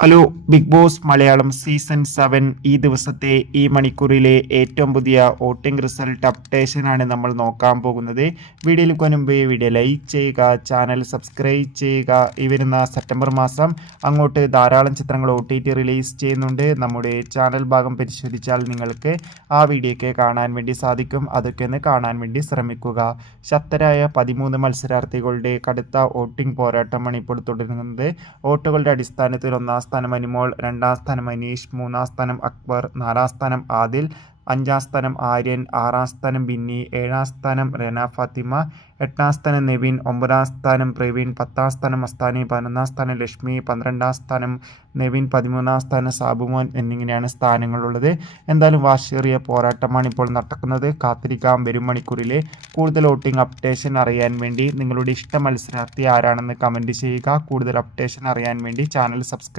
Hello Bigg Boss Malayalam season seven ഈ ദിവസത്തെ ഈ മണിക്കൂറിലെ ഏറ്റവും പുതിയ വോട്ടിംഗ് റിസൾട്ട് അപ്ഡേഷനാണ് നമ്മൾ നോക്കാൻ പോകുന്നത്. വീഡിയോയിൽ മുൻപ് വീഡിയോ ലൈക്ക് ചെയ്യുക ചാനൽ സബ്സ്ക്രൈബ് ചെയ്യുക. ഈ വരുന്ന സെപ്റ്റംബർ മാസം അങ്ങോട്ട് ധാരാളം ചിത്രങ്ങൾ ഒ റിലീസ് ചെയ്യുന്നുണ്ട്. നമ്മുടെ ചാനൽ ഭാഗം പരിശോധിച്ചാൽ നിങ്ങൾക്ക് ആ വീഡിയോയ്ക്ക് കാണാൻ വേണ്ടി സാധിക്കും. അതൊക്കെ ഒന്ന് കാണാൻ വേണ്ടി ശ്രമിക്കുക. ശക്തരായ പതിമൂന്ന് മത്സരാർത്ഥികളുടെ കടുത്ത വോട്ടിംഗ് പോരാട്ടമാണ് ഇപ്പോൾ തുടരുന്നത്. വോട്ടുകളുടെ അടിസ്ഥാനത്തിൽ ഒന്നാം സ്ഥാനം അനിമോൾ രണ്ടാം സ്ഥാനം അനീഷ് മൂന്നാം സ്ഥാനം അക്ബർ നാലാം സ്ഥാനം ആദിൽ അഞ്ചാം സ്ഥാനം ആര്യൻ ആറാം സ്ഥാനം ബിന്നി ഏഴാം സ്ഥാനം റെന ഫാത്തിമ എട്ടാം സ്ഥാനം നിവിൻ ഒമ്പതാം സ്ഥാനം പ്രവീൺ പത്താം സ്ഥാനം അസ്താനി പതിനൊന്നാം സ്ഥാനം ലക്ഷ്മി പന്ത്രണ്ടാം സ്ഥാനം നിവിൻ പതിമൂന്നാം സ്ഥാനം സാബുമോൻ എന്നിങ്ങനെയാണ് സ്ഥാനങ്ങളുള്ളത്. എന്തായാലും വാശേറിയ പോരാട്ടമാണ് ഇപ്പോൾ നടക്കുന്നത്. കാത്തിരിക്കാം. വരും മണിക്കൂറിലെ കൂടുതൽ വോട്ടിംഗ് അപ്ഡേഷൻ അറിയാൻ വേണ്ടി നിങ്ങളുടെ ഇഷ്ട മത്സരാർത്ഥി ആരാണെന്ന് കമന്റ് ചെയ്യുക. കൂടുതൽ അപ്ഡേഷൻ അറിയാൻ വേണ്ടി ചാനൽ സബ്സ്ക്രൈബ്